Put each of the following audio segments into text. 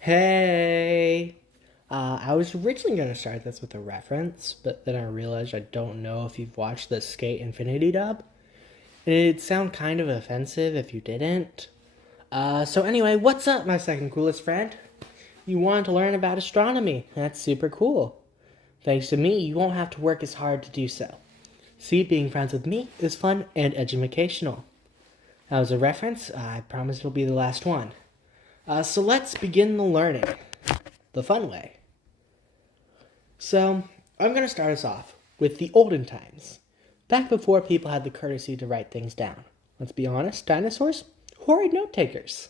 Hey! I was originally going to start this with a reference, but then I realized I don't know if you've watched the Skate Infinity dub. It'd sound kind of offensive if you didn't. So anyway, what's up, my second coolest friend? You wanted to learn about astronomy. That's super cool. Thanks to me, you won't have to work as hard to do so. See, being friends with me is fun and educational. That was a reference. I promise it'll be the last one. So let's begin the learning. The fun way. So, I'm going to start us off with the olden times. Back before people had the courtesy to write things down. Let's be honest, dinosaurs? Horrid note takers.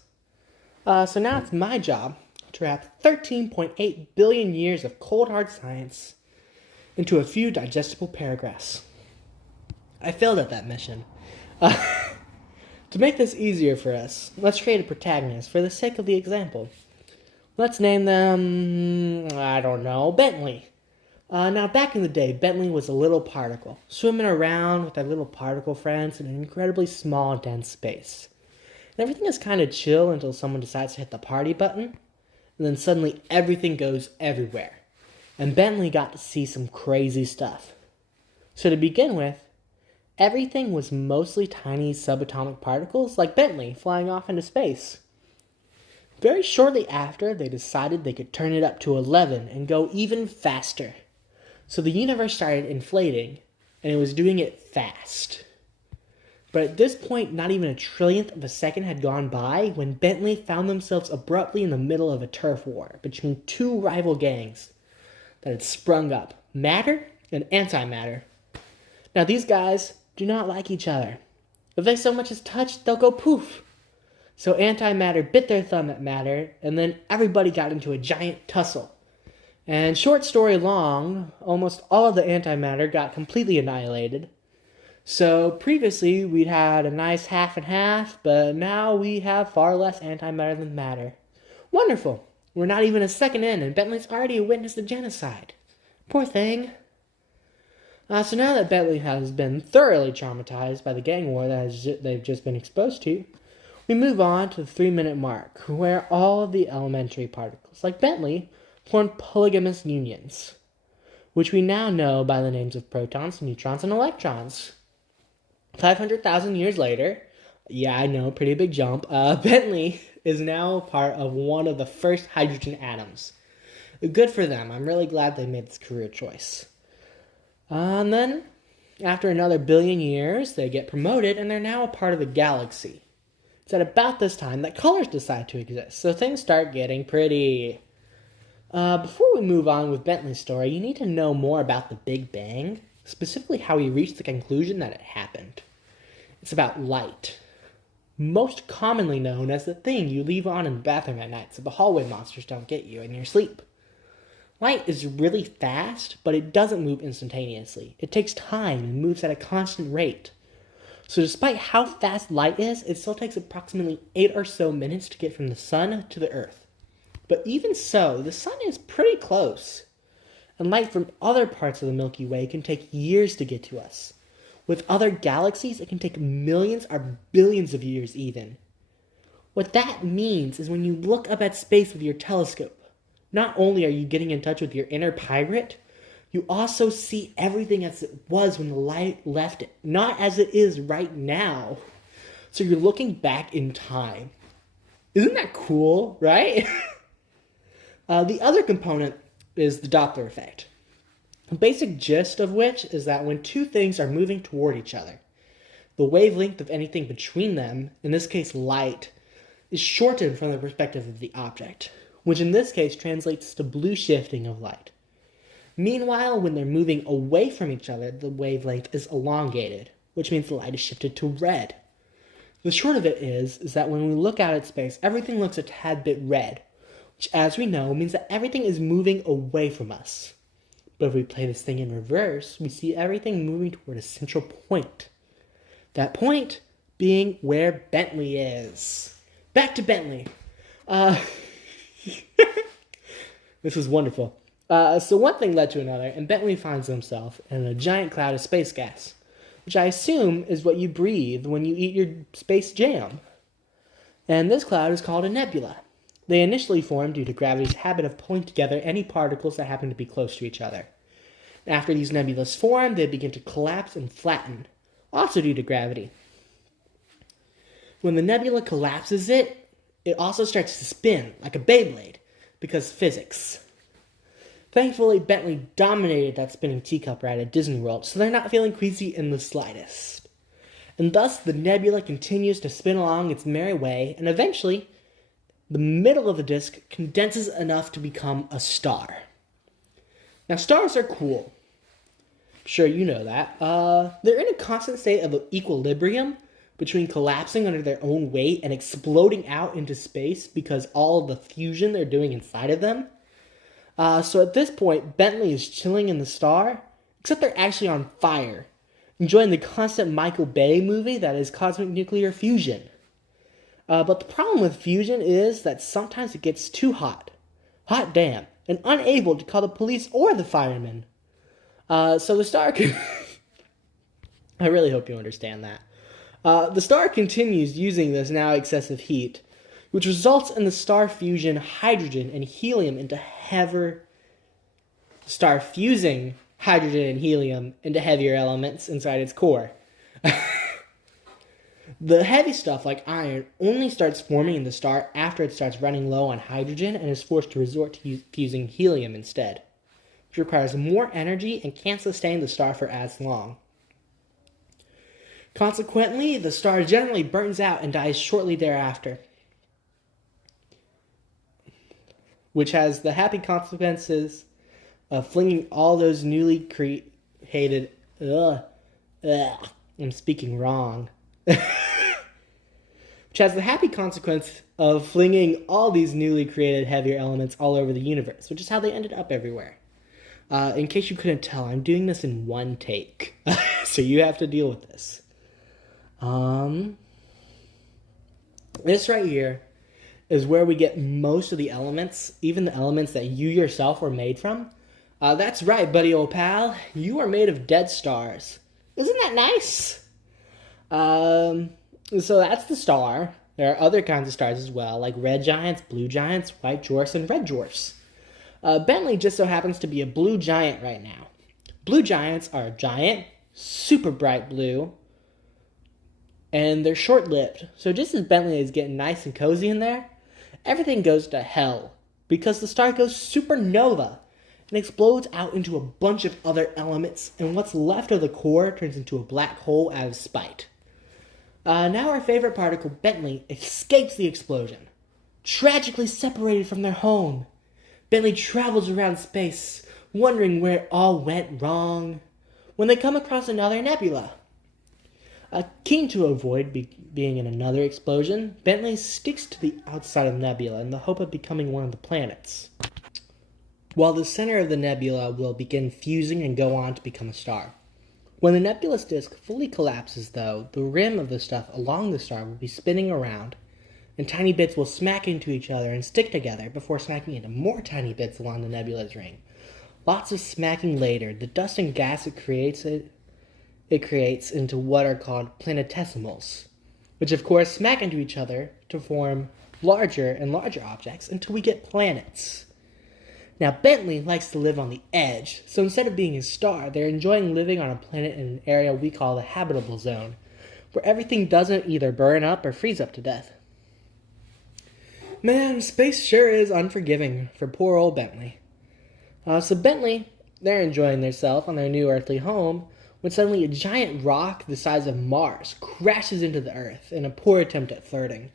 So now it's my job to wrap 13.8 billion years of cold hard science into a few digestible paragraphs. I failed at that mission. To make this easier for us, let's create a protagonist for the sake of the example. Let's name them, I don't know, Bentley. Now, back in the day, Bentley was a little particle, swimming around with their little particle friends in an incredibly small, dense space. And everything is kind of chill until someone decides to hit the party button, and then suddenly everything goes everywhere. And Bentley got to see some crazy stuff. So to begin with, everything was mostly tiny subatomic particles like Bentley flying off into space. Very shortly after, they decided they could turn it up to 11 and go even faster. So the universe started inflating, and it was doing it fast. But at this point, not even a trillionth of a second had gone by when Bentley found themselves abruptly in the middle of a turf war between two rival gangs that had sprung up, matter and antimatter. Now these guys do not like each other. If they so much as touch, they'll go poof. So antimatter bit their thumb at matter, and then everybody got into a giant tussle. And short story long, almost all of the antimatter got completely annihilated. So previously we'd had a nice half and half, but now we have far less antimatter than matter. Wonderful. We're not even a second in, and Bentley's already witnessed the genocide. Poor thing. So now that Bentley has been thoroughly traumatized by the gang war that they've just been exposed to, we move on to the 3-minute mark, where all of the elementary particles, like Bentley, form polygamous unions, which we now know by the names of protons, neutrons, and electrons. 500,000 years later, yeah, I know, pretty big jump, Bentley is now part of one of the first hydrogen atoms. Good for them. I'm really glad they made this career choice. And then, after another billion years, they get promoted, and they're now a part of a galaxy. It's at about this time that colors decide to exist, so things start getting pretty. Before we move on with Bentley's story, you need to know more about the Big Bang, specifically how he reached the conclusion that it happened. It's about light, most commonly known as the thing you leave on in the bathroom at night so the hallway monsters don't get you in your sleep. Light is really fast, but it doesn't move instantaneously. It takes time and moves at a constant rate. So despite how fast light is, it still takes approximately 8 or so minutes to get from the sun to the earth. But even so, the sun is pretty close. And light from other parts of the Milky Way can take years to get to us. With other galaxies, it can take millions or billions of years even. What that means is when you look up at space with your telescope, not only are you getting in touch with your inner pirate, you also see everything as it was when the light left it, not as it is right now. So you're looking back in time. Isn't that cool, right? The other component is the Doppler effect. The basic gist of which is that when two things are moving toward each other, the wavelength of anything between them, in this case light, is shortened from the perspective of the object, which in this case translates to blue shifting of light. Meanwhile, when they're moving away from each other, the wavelength is elongated, which means the light is shifted to red. The short of it is that when we look out at space, everything looks a tad bit red, which, as we know, means that everything is moving away from us. But if we play this thing in reverse, we see everything moving toward a central point. That point being where Bentley is. Back to Bentley. This was wonderful. So one thing led to another, and Bentley finds himself in a giant cloud of space gas, which I assume is what you breathe when you eat your space jam. And this cloud is called a nebula. They initially formed due to gravity's habit of pulling together any particles that happen to be close to each other. After these nebulas form, they begin to collapse and flatten, also due to gravity. When the nebula collapses it also starts to spin like a Beyblade, because physics. Thankfully, Bentley dominated that spinning teacup ride at Disney World, so they're not feeling queasy in the slightest. And thus, the nebula continues to spin along its merry way, and eventually, the middle of the disk condenses enough to become a star. Now, stars are cool. Sure, you know that. They're in a constant state of equilibrium between collapsing under their own weight and exploding out into space because all of the fusion they're doing inside of them. So at this point, Bentley is chilling in the star, except they're actually on fire, enjoying the constant Michael Bay movie that is cosmic nuclear fusion. But the problem with fusion is that sometimes it gets too hot damn, and unable to call the police or the firemen. So the star I really hope you understand that. The star continues using this now excessive heat, which results in the star fusion hydrogen and helium into star fusing hydrogen and helium into heavier elements inside its core. The heavy stuff, like iron, only starts forming in the star after it starts running low on hydrogen and is forced to resort to fusing helium instead, which requires more energy and can't sustain the star for as long. Consequently, the star generally burns out and dies shortly thereafter, which has the happy consequences of flinging all those newly created... I'm speaking wrong. Which has the happy consequence of flinging all these newly created heavier elements all over the universe, which is how they ended up everywhere. In case you couldn't tell, I'm doing this in one take, so you have to deal with this. This right here is where we get most of the elements, even the elements that you yourself were made from. That's right, buddy old pal. You are made of dead stars. Isn't that nice? So that's the star. There are other kinds of stars as well, like red giants, blue giants, white dwarfs, and red dwarfs. Bentley just so happens to be a blue giant right now. Blue giants are giant, super bright blue, and they're short-lived. So just as Bentley is getting nice and cozy in there, everything goes to hell because the star goes supernova and explodes out into a bunch of other elements, and what's left of the core turns into a black hole out of spite. Now our favorite particle, Bentley, escapes the explosion, tragically separated from their home. Bentley travels around space, wondering where it all went wrong, when they come across another nebula. Keen to avoid being in another explosion, Bentley sticks to the outside of the nebula in the hope of becoming one of the planets, while the center of the nebula will begin fusing and go on to become a star. When the nebula's disk fully collapses, though, the rim of the stuff along the star will be spinning around, and tiny bits will smack into each other and stick together before smacking into more tiny bits along the nebula's ring. Lots of smacking later, the dust and gas it creates into what are called planetesimals, which of course smack into each other to form larger and larger objects until we get planets. Now, Bentley likes to live on the edge, so instead of being a star, they're enjoying living on a planet in an area we call the habitable zone, where everything doesn't either burn up or freeze up to death. Man, space sure is unforgiving for poor old Bentley. So Bentley, they're enjoying themselves on their new earthly home, when suddenly a giant rock the size of Mars crashes into the Earth in a poor attempt at flirting.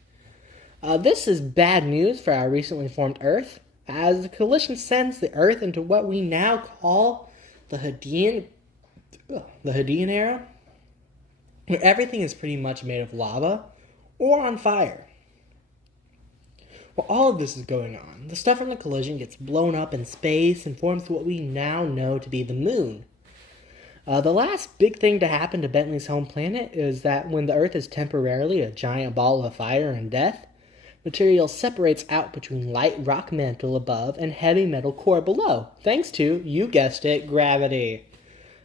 This is bad news for our recently formed Earth, as the collision sends the Earth into what we now call the Hadean era, where everything is pretty much made of lava or on fire. While all of this is going on, the stuff from the collision gets blown up in space and forms what we now know to be the moon. The last big thing to happen to Bentley's home planet is that when the Earth is temporarily a giant ball of fire and death, material separates out between light rock mantle above and heavy metal core below, thanks to, you guessed it, gravity.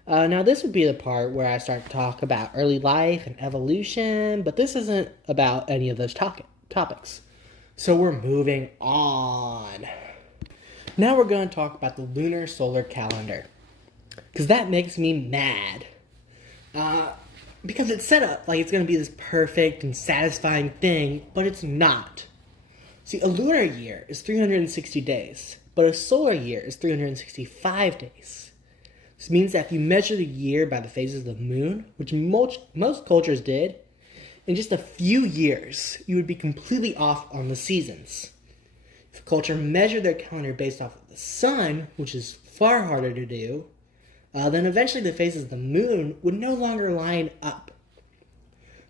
Now this would be the part where I start to talk about early life and evolution, but this isn't about any of those topics. So we're moving on. Now we're going to talk about the lunar solar calendar. Because that makes me mad. Because it's set up like it's going to be this perfect and satisfying thing, but it's not. See, a lunar year is 360 days, but a solar year is 365 days. This means that if you measure the year by the phases of the moon, which most cultures did, in just a few years, you would be completely off on the seasons. If a culture measured their calendar based off of the sun, which is far harder to do, then eventually the phases of the moon would no longer line up.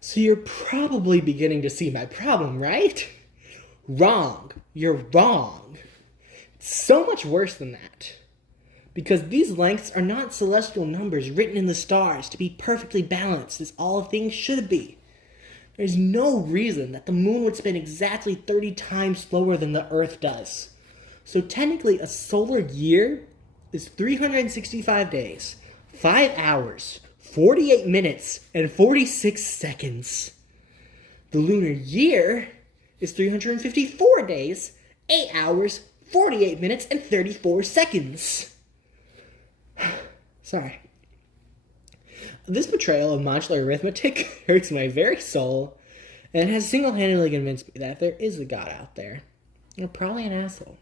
So you're probably beginning to see my problem, right? Wrong. You're wrong. It's so much worse than that. Because these lengths are not celestial numbers written in the stars to be perfectly balanced as all things should be. There's no reason that the moon would spin exactly 30 times slower than the Earth does. So technically a solar year is 365 days, 5 hours, 48 minutes, and 46 seconds. The lunar year is 354 days, 8 hours, 48 minutes, and 34 seconds. Sorry. This portrayal of modular arithmetic hurts my very soul, and has single-handedly convinced me that if there is a God out there, you're probably an asshole.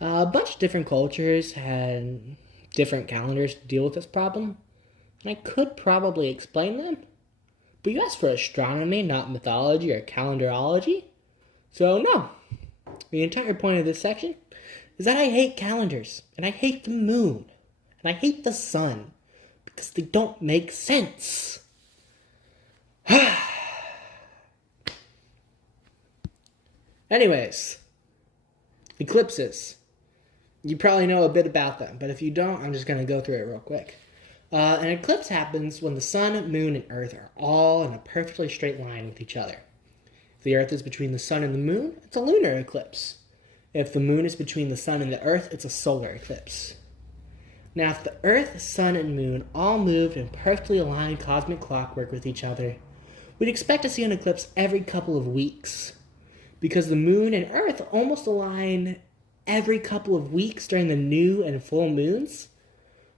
A bunch of different cultures had different calendars to deal with this problem, and I could probably explain them, but you asked for astronomy, not mythology or calendarology, so no. The entire point of this section is that I hate calendars, and I hate the moon, and I hate the sun, because they don't make sense. Anyways, eclipses. You probably know a bit about them, but if you don't, I'm just going to go through it real quick. An eclipse happens when the sun, moon, and earth are all in a perfectly straight line with each other. If the earth is between the sun and the moon, it's a lunar eclipse. If the moon is between the sun and the earth, it's a solar eclipse. Now, if the earth, sun, and moon all moved in perfectly aligned cosmic clockwork with each other, we'd expect to see an eclipse every couple of weeks. Because the moon and earth almost align every couple of weeks during the new and full moons.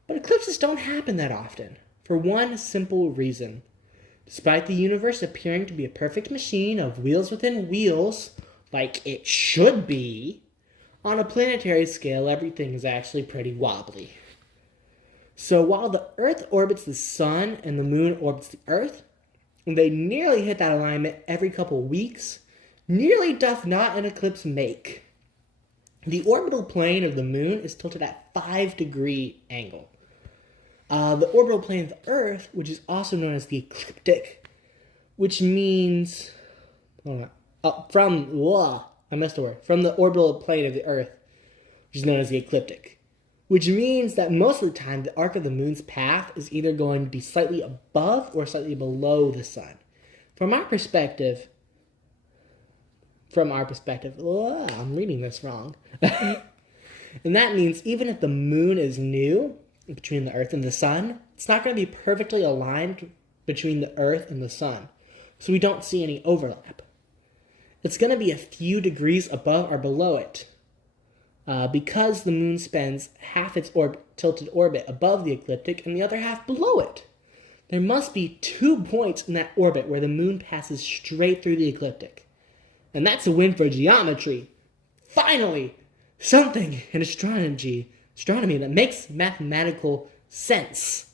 But eclipses don't happen that often, for one simple reason. Despite the universe appearing to be a perfect machine of wheels within wheels, like it should be, on a planetary scale everything is actually pretty wobbly. So while the Earth orbits the sun and the moon orbits the Earth, and they nearly hit that alignment every couple weeks, nearly doth not an eclipse make. The orbital plane of the moon is tilted at 5-degree angle. The orbital plane of the Earth, which is also known as the ecliptic, which means... from the orbital plane of the Earth, which is known as the ecliptic, which means that most of the time the arc of the moon's path is either going to be slightly above or slightly below the sun. From our perspective, I'm reading this wrong. And that means even if the moon is new between the Earth and the sun, it's not going to be perfectly aligned between the Earth and the sun, so we don't see any overlap. It's going to be a few degrees above or below it, because the moon spends half its tilted orbit above the ecliptic and the other half below it. There must be 2 points in that orbit where the moon passes straight through the ecliptic. And that's a win for geometry. Finally, something in astronomy that makes mathematical sense.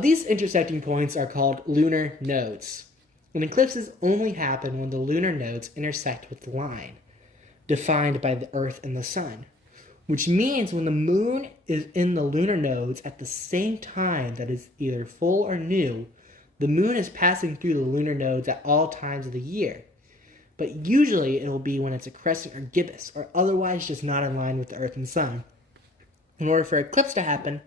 These intersecting points are called lunar nodes. And eclipses only happen when the lunar nodes intersect with the line, defined by the Earth and the sun. Which means when the moon is in the lunar nodes at the same time that is either full or new, the moon is passing through the lunar nodes at all times of the year. But usually it will be when it's a crescent or gibbous, or otherwise just not in line with the Earth and sun. In order for an eclipse to happen,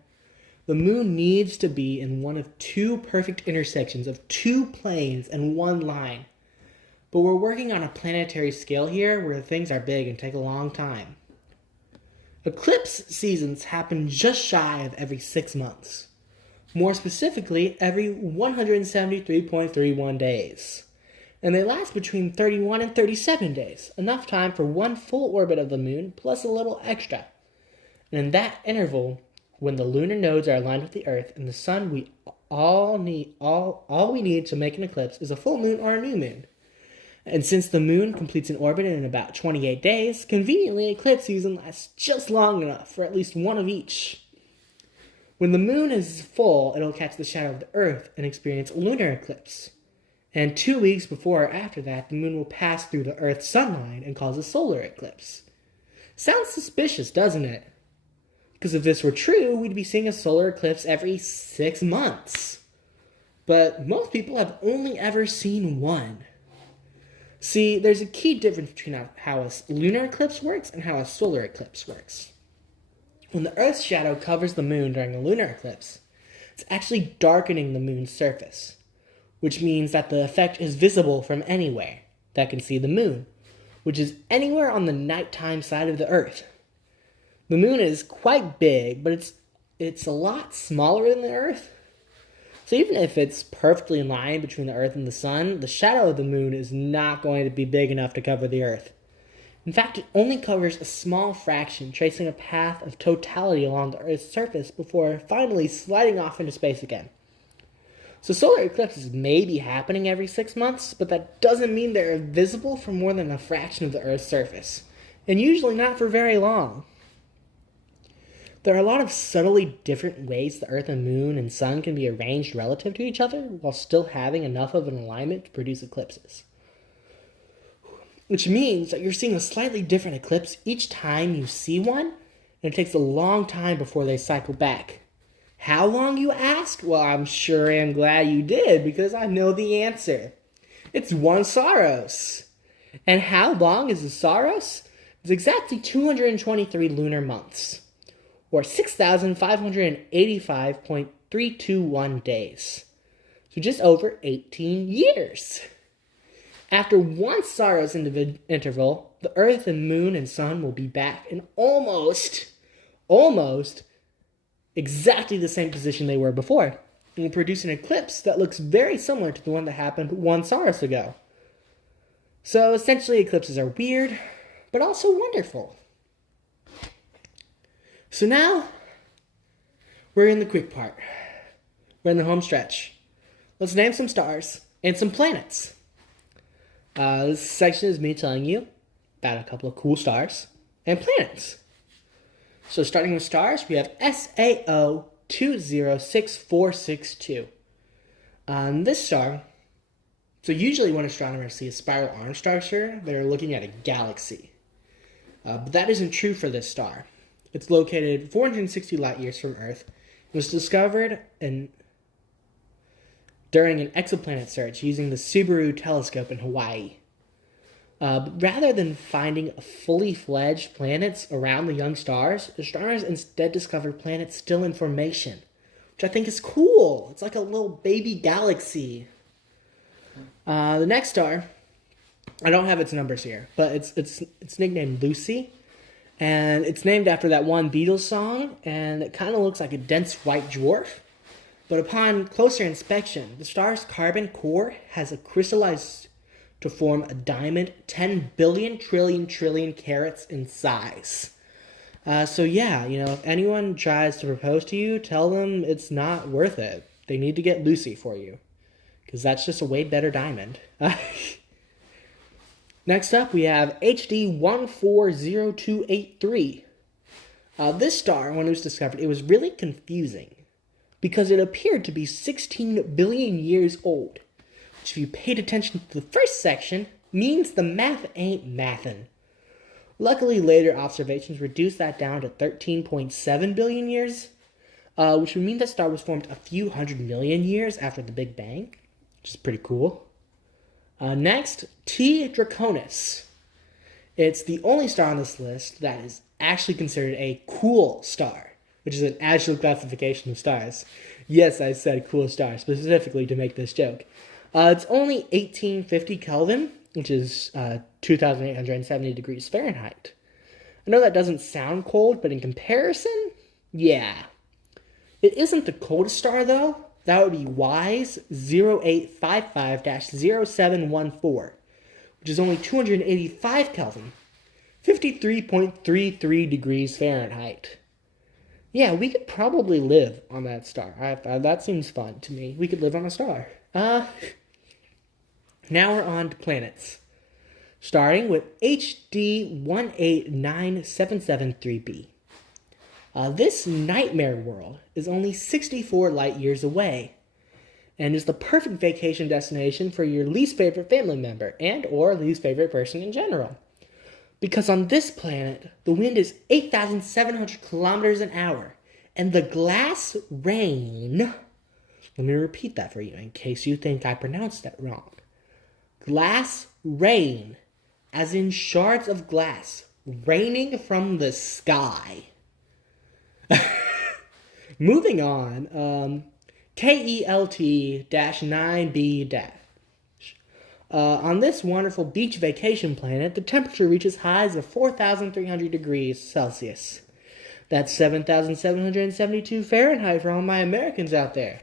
the moon needs to be in one of 2 perfect intersections of 2 planes and 1 line. But we're working on a planetary scale here where things are big and take a long time. Eclipse seasons happen just shy of every 6 months. More specifically, every 173.31 days. and they last between 31 and 37 days, enough time for one full orbit of the moon plus a little extra. And in that interval, when the lunar nodes are aligned with the Earth and the sun, all we need to make an eclipse is a full moon or a new moon. And since the moon completes an orbit in about 28 days, conveniently, eclipse season lasts just long enough for at least one of each. When the moon is full, it'll catch the shadow of the Earth and experience a lunar eclipse. And 2 weeks before or after that, the moon will pass through the Earth's sunline and cause a solar eclipse. Sounds suspicious, doesn't it? Because if this were true, we'd be seeing a solar eclipse every 6 months. But most people have only ever seen one. See, there's a key difference between how a lunar eclipse works and how a solar eclipse works. When the Earth's shadow covers the moon during a lunar eclipse, it's actually darkening the moon's surface, which means that the effect is visible from anywhere that can see the moon, which is anywhere on the nighttime side of the Earth. The moon is quite big, but it's a lot smaller than the Earth. So even if it's perfectly in line between the Earth and the sun, the shadow of the moon is not going to be big enough to cover the Earth. In fact, it only covers a small fraction, tracing a path of totality along the Earth's surface before finally sliding off into space again. So solar eclipses may be happening every 6 months, but that doesn't mean they're visible for more than a fraction of the Earth's surface, and usually not for very long. There are a lot of subtly different ways the Earth and Moon and Sun can be arranged relative to each other while still having enough of an alignment to produce eclipses. Which means that you're seeing a slightly different eclipse each time you see one, and it takes a long time before they cycle back. How long, you ask? Well, I'm sure am glad you did, because I know the answer. It's one Saros. And how long is a Saros? It's exactly 223 lunar months, or 6,585.321 days. So just over 18 years. After one Saros interval, the Earth and Moon and Sun will be back in almost exactly the same position they were before, and will produce an eclipse that looks very similar to the one that happened one Saros ago. So essentially, eclipses are weird, but also wonderful. So now, we're in the quick part. We're in the home stretch. Let's name some stars and some planets. This section is me telling you about a couple of cool stars and planets. So starting with stars, we have SAO 206462. This star, so usually when astronomers see a spiral arm structure, they're looking at a galaxy. But that isn't true for this star. It's located 460 light years from Earth. It was discovered during an exoplanet search using the Subaru telescope in Hawaii. But rather than finding fully fledged planets around the young stars, astronomers instead discovered planets still in formation, which I think is cool. It's like a little baby galaxy. The next star, I don't have its numbers here, but it's nicknamed Lucy. And it's named after that one Beatles song, and it kind of looks like a dense white dwarf. But upon closer inspection, the star's carbon core has crystallized to form a diamond 10 billion trillion carats in size. So yeah, if anyone tries to propose to you, tell them it's not worth it. They need to get Lucy for you, because that's just a way better diamond. Next up, we have HD 140283. This star, when it was discovered, it was really confusing because it appeared to be 16 billion years old, which if you paid attention to the first section, means the math ain't mathin'. Luckily, later observations reduced that down to 13.7 billion years, which would mean that star was formed a few hundred million years after the Big Bang, which is pretty cool. Next, T Draconis. It's the only star on this list that is actually considered a cool star, which is an actual classification of stars. Yes, I said cool star specifically to make this joke. It's only 1850 Kelvin, which is 2,870 degrees Fahrenheit. I know that doesn't sound cold, but in comparison, yeah. It isn't the coldest star, though. That would be WISE 0855-0714, which is only 285 Kelvin, 53.33 degrees Fahrenheit. Yeah, we could probably live on that star. That seems fun to me. We could live on a star. Now we're on to planets. Starting with HD 189773b. This nightmare world is only 64 light years away and is the perfect vacation destination for your least favorite family member and or least favorite person in general. Because on this planet, the wind is 8,700 kilometers an hour, and the glass rain... Let me repeat that for you in case you think I pronounced that wrong. Glass rain, as in shards of glass, raining from the sky. Moving on, KELT-9B-. On this wonderful beach vacation planet, the temperature reaches highs of 4,300 degrees Celsius. That's 7,772 Fahrenheit for all my Americans out there.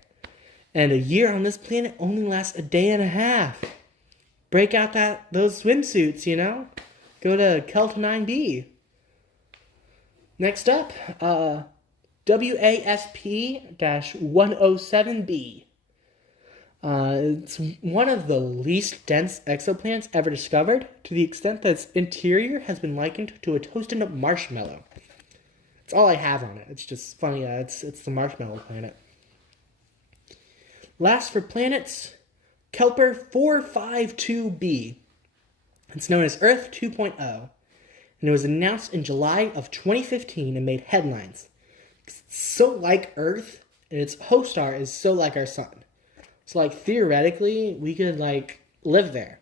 And a year on this planet only lasts a day and a half. Break out those swimsuits, you know? Go to KELT-9B. Next up, WASP-107b. It's one of the least dense exoplanets ever discovered, to the extent that its interior has been likened to a toasted-up marshmallow. That's all I have on it. It's just funny. It's the marshmallow planet. Last for planets, Kepler 452b. It's known as Earth 2.0, and it was announced in July of 2015 and made headlines. It's so like Earth, and its host star is so like our sun. So, theoretically, we could, live there.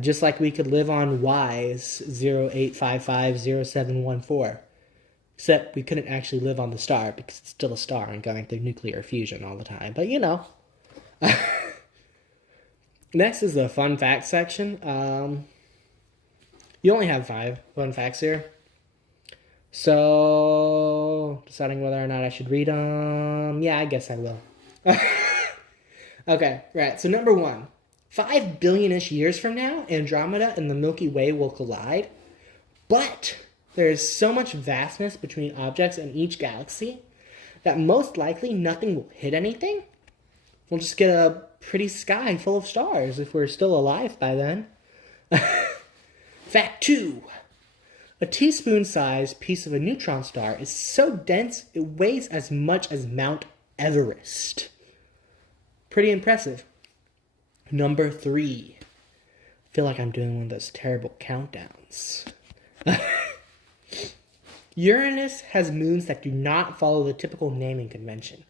Just like we could live on WISE 0855-0714. Except we couldn't actually live on the star because it's still a star and going through nuclear fusion all the time. But, you know. Next is the fun facts section. You only have 5 fun facts here. So, deciding whether or not I should read them. Yeah, I guess I will. Okay, right. So number 1. 5 billion-ish years from now, Andromeda and the Milky Way will collide. But there is so much vastness between objects in each galaxy that most likely nothing will hit anything. We'll just get a pretty sky full of stars if we're still alive by then. Fact 2. A teaspoon-sized piece of a neutron star is so dense it weighs as much as Mount Everest. Pretty impressive. Number 3. I feel like I'm doing one of those terrible countdowns. Uranus has moons that do not follow the typical naming convention.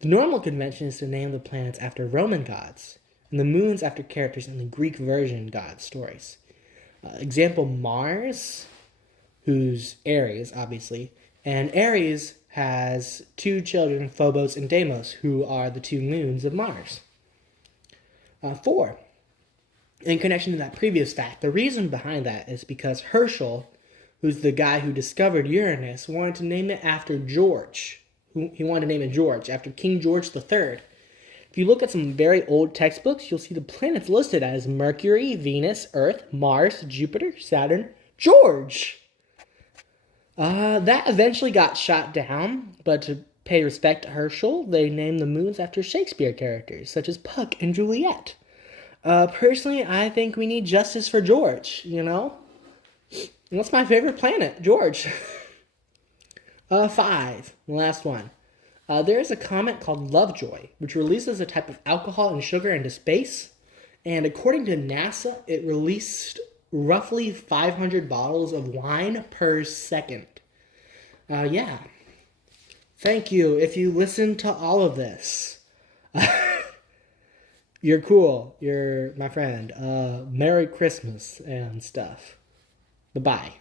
The normal convention is to name the planets after Roman gods, and the moons after characters in the Greek version god stories. Example, Mars, who's Ares, obviously, and Ares has 2 children, Phobos and Deimos, who are the 2 moons of Mars. 4. In connection to that previous fact, the reason behind that is because Herschel, who's the guy who discovered Uranus, wanted to name it after George. He wanted to name it George, after King George III. If you look at some very old textbooks, you'll see the planets listed as Mercury, Venus, Earth, Mars, Jupiter, Saturn, George. That eventually got shot down, but to pay respect to Herschel, they named the moons after Shakespeare characters, such as Puck and Juliet. Personally, I think we need justice for George, you know? And what's my favorite planet? George. 5, the last one. There is a comet called Lovejoy, which releases a type of alcohol and sugar into space. And according to NASA, it released roughly 500 bottles of wine per second. Yeah. Thank you if you listen to all of this. You're cool. You're my friend. Merry Christmas and stuff. Bye-bye.